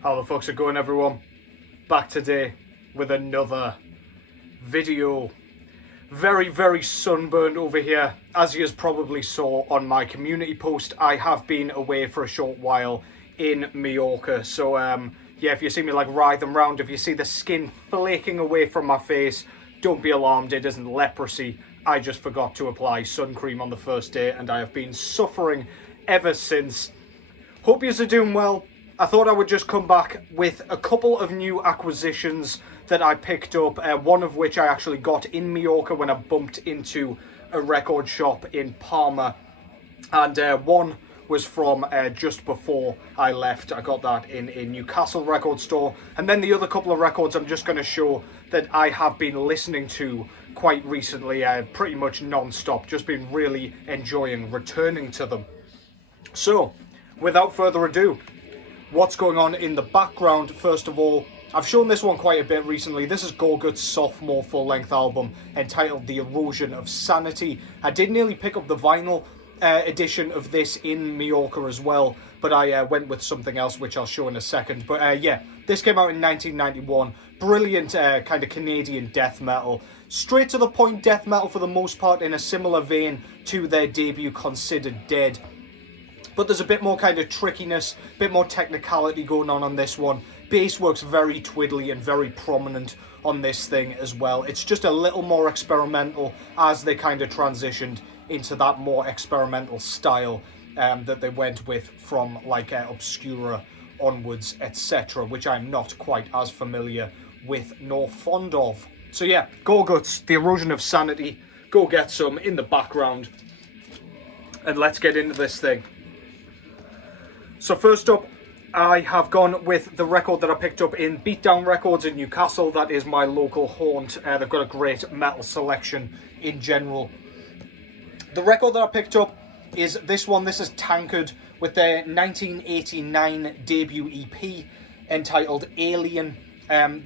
How the fuck's it going, everyone? Back today with another video. Very sunburned over here. As you probably saw on my community post, I have been away for a short while in Mallorca. So yeah, if you see me like writhing around, if you see the skin flaking away from my face, don't be alarmed, it isn't leprosy. I just forgot to apply sun cream on the first day and I have been suffering ever since. Hope yous are doing well. I thought I would just come back with a couple of new acquisitions that I picked up, one of which I actually got in Mallorca when I bumped into a record shop in Palma, and one was from just before I left. I got that in a Newcastle record store, and then the other couple of records I'm just going to show that I have been listening to quite recently, pretty much non-stop, just been really enjoying returning to them. So, without further ado, what's going on in the background? First of all, I've shown this one quite a bit recently. This is Gorguts' sophomore full-length album entitled The Erosion of Sanity. I did nearly pick up the vinyl edition of this in Mallorca as well, but I went with something else, which I'll show in a second. But yeah, this came out in 1991. Brilliant kind of Canadian death metal. Straight to the point death metal for the most part, in a similar vein to their debut Considered Dead. But there's a bit more kind of trickiness, a bit more technicality going on this one. Bass works very twiddly and very prominent on this thing as well. It's just a little more experimental as they kind of transitioned into that more experimental style that they went with from like Obscura onwards, etc., which I'm not quite as familiar with nor fond of. So yeah, Gorguts, The Erosion of Sanity. Go get some in the background and let's get into this thing. So first up, I have gone with the record that I picked up in Beatdown Records in Newcastle. That is my local haunt. They've got a great metal selection in general. The record that I picked up is this one. This is Tankard with their 1989 debut EP entitled Alien.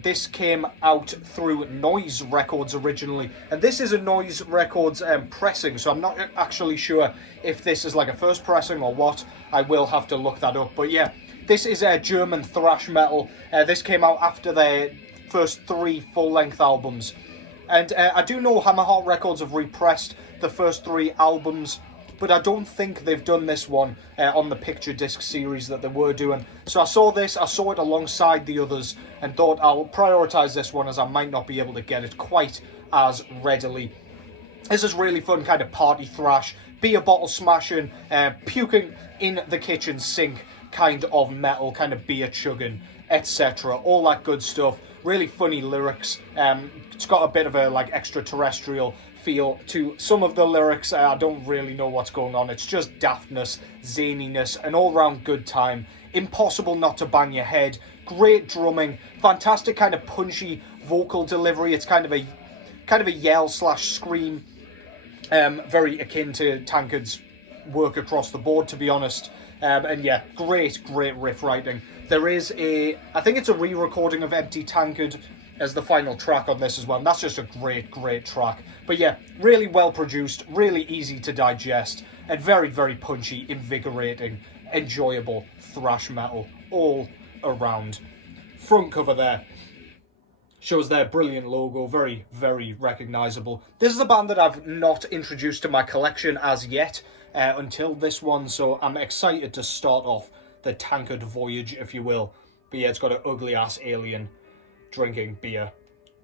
This came out through Noise Records originally, and this is a Noise Records pressing, so I'm not actually sure if this is like a first pressing or what. I will have to look that up, but yeah, this is a German thrash metal. This came out after their first 3 full-length albums, and I do know Hammerheart Records have repressed the first 3 albums, but I don't think they've done this one on the picture disc series that they were doing. So I saw it alongside the others, and thought I'll prioritise this one as I might not be able to get it quite as readily. This is really fun kind of party thrash, beer bottle smashing, puking in the kitchen sink kind of metal, kind of beer chugging, etc. All that good stuff. Really funny lyrics. It's got a bit of a like extraterrestrial feel to some of the lyrics. I don't really know what's going on. It's just daftness, zaniness, an all-round good time. Impossible not to bang your head. Great drumming, fantastic kind of punchy vocal delivery. It's kind of a yell slash scream, very akin to Tankard's work across the board, to be honest. And yeah, great riff writing. There is I think it's a re-recording of Empty Tankard as the final track on this as well, and that's just a great track. But yeah, really well produced, really easy to digest, and very punchy, invigorating, enjoyable thrash metal all around. Front cover there shows their brilliant logo, very recognisable. This is a band that I've not introduced to my collection as yet, until this one, so I'm excited to start off the Tankard voyage, if you will. But yeah, it's got an ugly ass alien drinking beer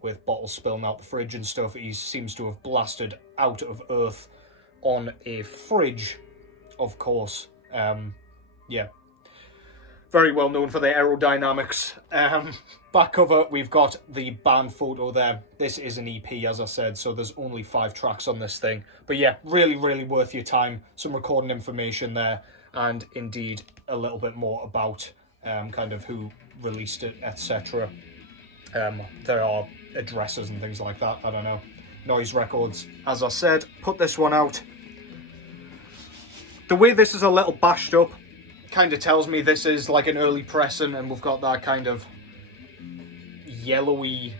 with bottles spilling out the fridge and stuff. He seems to have blasted out of Earth on a fridge, of course. Yeah, very well known for their aerodynamics. Back cover, we've got the band photo there. This is an EP, as I said, so there's only 5 tracks on this thing. But yeah, really worth your time. Some recording information there, and indeed a little bit more about kind of who released it, etc. There are addresses and things like that. I don't know. Noise Records, as I said, put this one out. The way this is a little bashed up kind of tells me this is like an early pressing, and we've got that kind of yellowy,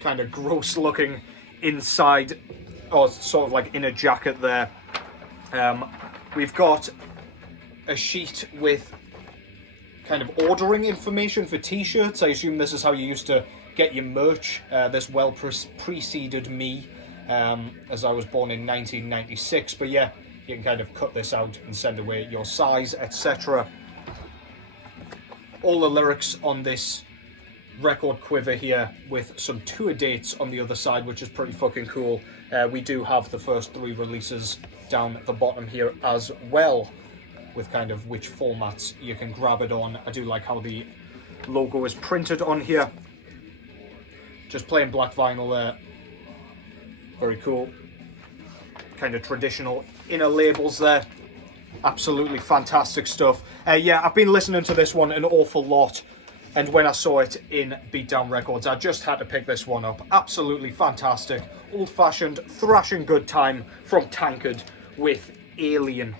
kind of gross looking inside, or sort of like inner jacket there. We've got a sheet with kind of ordering information for t-shirts. I assume this is how you used to get your merch. This well preceded me, as I was born in 1996. But yeah, you can kind of cut this out and send away your size, etc. All the lyrics on this record quiver here with some tour dates on the other side, which is pretty fucking cool. We do have the first 3 releases down the bottom here as well, with kind of which formats you can grab it on. I do like how the logo is printed on here. Just plain black vinyl there. Very cool. Kind of traditional inner labels there. Absolutely fantastic stuff. Yeah, I've been listening to this one an awful lot, and when I saw it in Beatdown Records, I just had to pick this one up. Absolutely fantastic. Old-fashioned, thrashing good time from Tankard with Alien.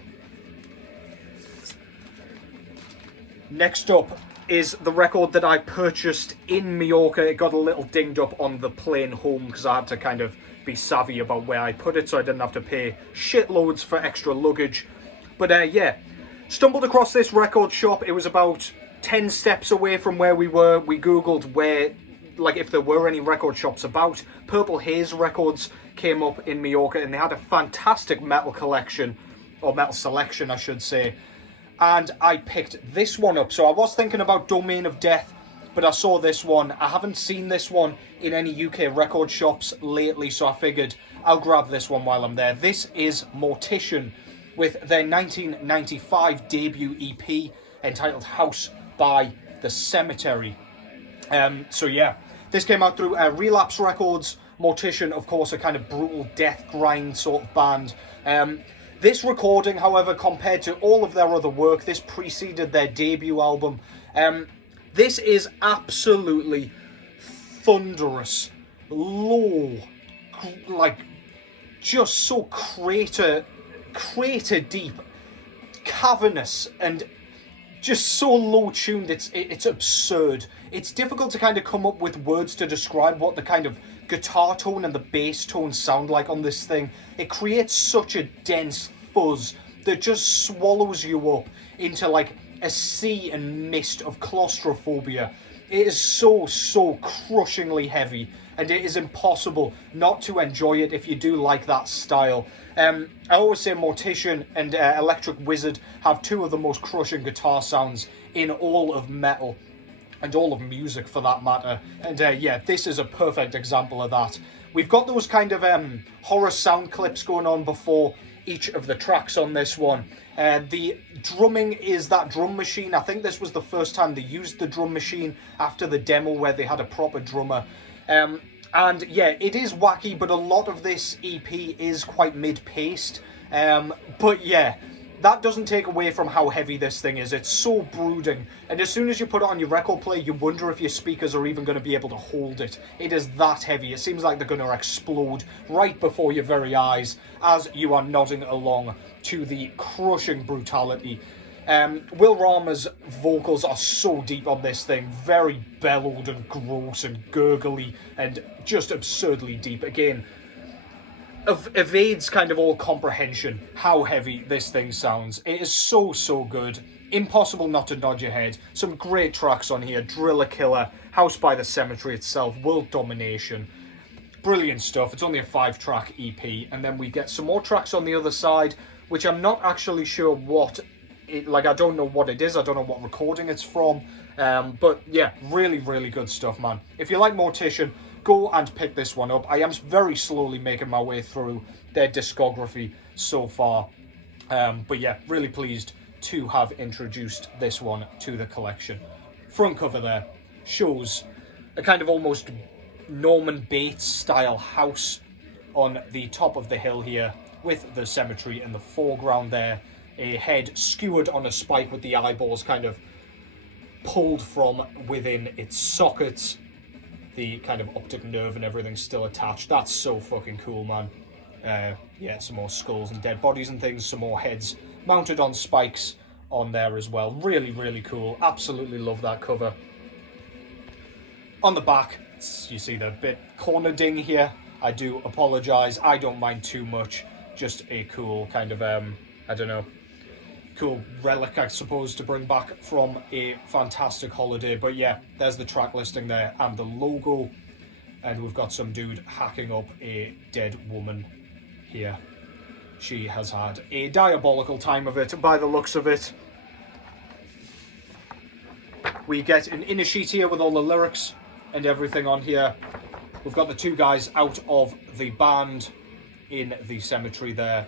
Next up is the record that I purchased in Mallorca. It got a little dinged up on the plane home because I had to kind of be savvy about where I put it, so I didn't have to pay shitloads for extra luggage. But yeah, stumbled across this record shop. It was about 10 steps away from where we were. We googled where, like, if there were any record shops about. Purple Haze Records came up in Mallorca, and they had a fantastic metal collection, or metal selection I should say, and I picked this one up. So I was thinking about Domain of Death, but I saw this one. I haven't seen this one in any UK record shops lately, so I figured I'll grab this one while I'm there. This is Mortician with their 1995 debut EP entitled House by the Cemetery. So yeah, this came out through Relapse Records. Mortician, of course, a kind of brutal death grind sort of band. This recording, however, compared to all of their other work, this preceded their debut album. This is absolutely thunderous, low, like just so crater deep, cavernous, and just so low tuned. It's absurd. It's difficult to kind of come up with words to describe what the kind of guitar tone and the bass tone sound like on this thing. It creates such a dense fuzz that just swallows you up into like a sea and mist of claustrophobia. It is so crushingly heavy, and it is impossible not to enjoy it if you do like that style. I always say Mortician and Electric Wizard have 2 of the most crushing guitar sounds in all of metal, and all of music for that matter. And yeah, this is a perfect example of that. We've got those kind of horror sound clips going on before each of the tracks on this one. The drumming is that drum machine. I think this was the first time they used the drum machine after the demo where they had a proper drummer. And yeah, it is wacky, but a lot of this EP is quite mid-paced. But yeah, that doesn't take away from how heavy this thing is. It's so brooding, and as soon as you put it on your record player, you wonder if your speakers are even going to be able to hold it. It is that heavy. It seems like they're going to explode right before your very eyes as you are nodding along to the crushing brutality. Will Rama's vocals are so deep on this thing, very bellowed and gross and gurgly and just absurdly deep. Again, evades kind of all comprehension how heavy this thing sounds. It is so good. Impossible not to nod your head. Some great tracks on here. Driller Killer, House by the Cemetery itself, World Domination. Brilliant stuff. It's only a 5-track EP, and then we get some more tracks on the other side, which I'm not actually sure what I don't know what it is. I don't know what recording it's from. But yeah, really good stuff, man. If you like Mortician, go and pick this one up. I am very slowly making my way through their discography so far. But yeah, really pleased to have introduced this one to the collection. Front cover there shows a kind of almost Norman Bates style house on the top of the hill here, with the cemetery in the foreground there. A head skewered on a spike with the eyeballs kind of pulled from within its sockets. The kind of optic nerve and everything still attached. That's so fucking cool, man. Yeah, some more skulls and dead bodies and things. Some more heads mounted on spikes on there as well. Really cool. Absolutely love that cover. On the back, you see the bit corner ding here. I do apologise. I don't mind too much. Just a cool kind of, I don't know, cool relic, I suppose, to bring back from a fantastic holiday. But yeah, there's the track listing there and the logo. And we've got some dude hacking up a dead woman here. She has had a diabolical time of it, by the looks of it. We get an inner sheet here with all the lyrics and everything on here. We've got the two guys out of the band in the cemetery there.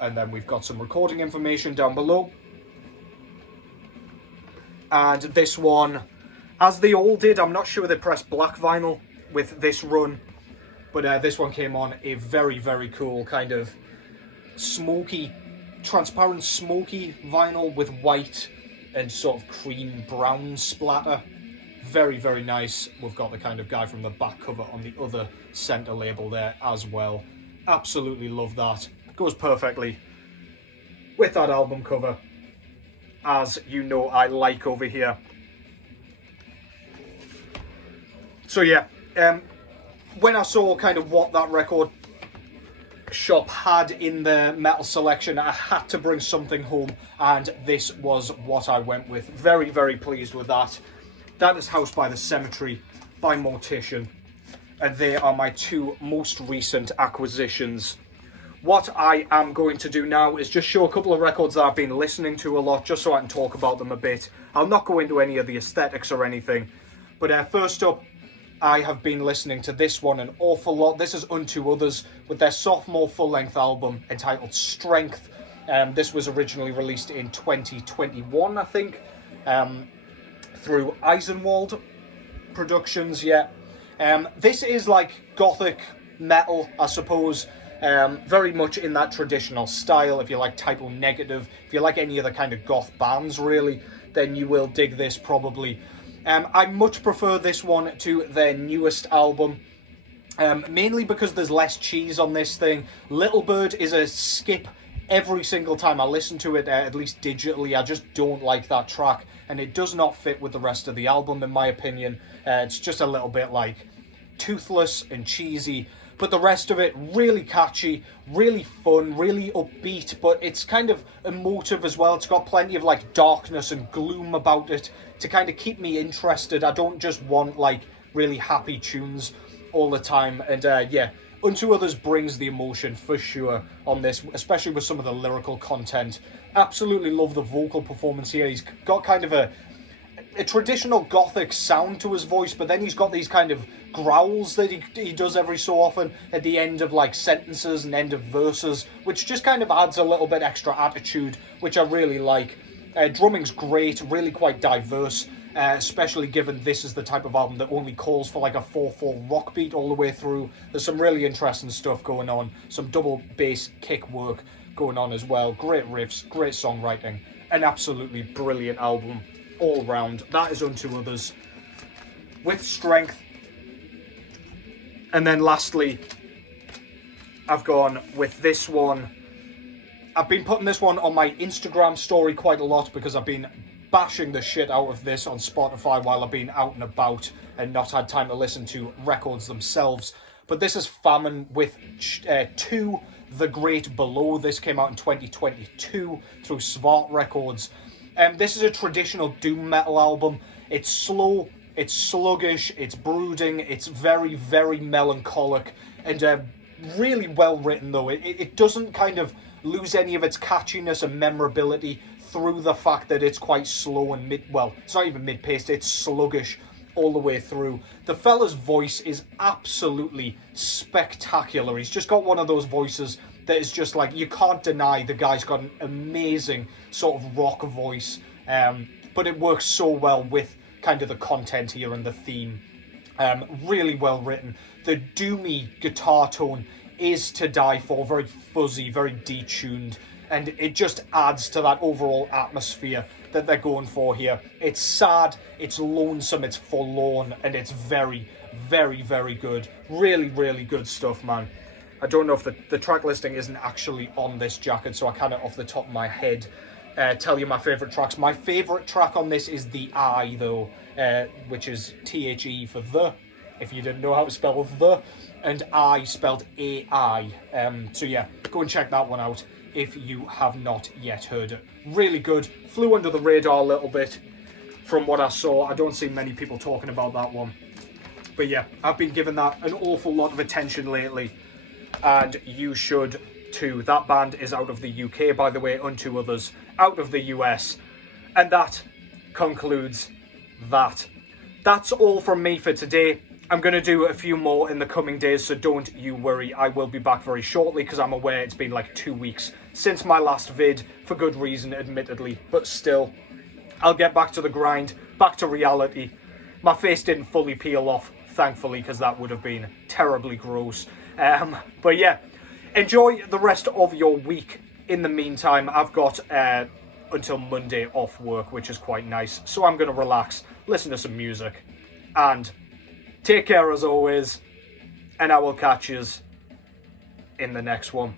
And then we've got some recording information down below. And this one, as they all did, I'm not sure they pressed black vinyl with this run. But this one came on a very, very cool kind of smoky, transparent smoky vinyl with white and sort of cream brown splatter. Very, very nice. We've got the kind of guy from the back cover on the other center label there as well. Absolutely love that. Goes perfectly with that album cover, as you know I like over here. So yeah, when I saw kind of what that record shop had in the metal selection, I had to bring something home, and this was what I went with. Very, very pleased with that. That is House by the Cemetery by Mortician, and they are my two most recent acquisitions. What I am going to do now is just show a couple of records that I've been listening to a lot, just so I can talk about them a bit. I'll not go into any of the aesthetics or anything, but first up, I have been listening to this one an awful lot. This is Unto Others with their sophomore full-length album entitled Strength. This was originally released in 2021, I think, through Eisenwald Productions, yeah. This is like gothic metal, I suppose, very much in that traditional style. If you like Typo Negative, if you like any other kind of goth bands, really, then you will dig this probably. I much prefer this one to their newest album, mainly because there's less cheese on this thing. Little Bird is a skip every single time I listen to it, at least digitally. I just don't like that track, and it does not fit with the rest of the album, in my opinion. It's just a little bit like toothless and cheesy, but the rest of it really catchy, really fun, really upbeat, but it's kind of emotive as well. It's got plenty of like darkness and gloom about it to kind of keep me interested. I don't just want like really happy tunes all the time. And yeah, Unto Others brings the emotion for sure on this, especially with some of the lyrical content. Absolutely love the vocal performance here. He's got kind of a traditional gothic sound to his voice, but then he's got these kind of growls that he does every so often at the end of like sentences and end of verses, which just kind of adds a little bit extra attitude, which I really like. Drumming's great, really quite diverse, especially given this is the type of album that only calls for like a 4/4 rock beat all the way through. There's some really interesting stuff going on, some double bass kick work going on as well. Great riffs, great songwriting, an absolutely brilliant album all round. That is Unto Others with Strength. And then lastly, I've gone with this one. I've been putting this one on my Instagram story quite a lot because I've been bashing the shit out of this on Spotify while I've been out and about and not had time to listen to records themselves. But this is Famine with To The Great Below. This came out in 2022 through Svart Records. This is a traditional doom metal album. It's slow, it's sluggish, it's brooding, it's very, very melancholic, and really well written though. It doesn't kind of lose any of its catchiness and memorability through the fact that it's quite slow and it's not even mid-paced, it's sluggish all the way through. The fella's voice is absolutely spectacular. He's just got one of those voices that is just like, you can't deny the guy's got an amazing sort of rock voice, but it works so well with kind of the content here and the theme. Really well written. The doomy guitar tone is to die for, very fuzzy, very detuned, and it just adds to that overall atmosphere that they're going for here. It's sad, it's lonesome, it's forlorn, and it's very, very, very good. Really, really good stuff, man. I don't know if the track listing isn't actually on this jacket, so I kind of off the top of my head tell you my favourite tracks. My favourite track on this is The I, though, which is THE for the, if you didn't know how to spell the, and I spelled AI. So yeah, go and check that one out if you have not yet heard it. Really good. Flew under the radar a little bit from what I saw. I don't see many people talking about that one. But yeah, I've been giving that an awful lot of attention lately, and you should too. That band is out of the UK, by the way, and 2 others out of the US. And that concludes that. That's all from me for today. I'm going to do a few more in the coming days, so don't you worry. I will be back very shortly, because I'm aware it's been like 2 weeks since my last vid, for good reason, admittedly. But still, I'll get back to the grind, back to reality. My face didn't fully peel off, thankfully, because that would have been terribly gross. But yeah, enjoy the rest of your week. In the meantime, I've got until Monday off work, which is quite nice. So I'm going to relax, listen to some music, and take care as always. And I will catch yous in the next one.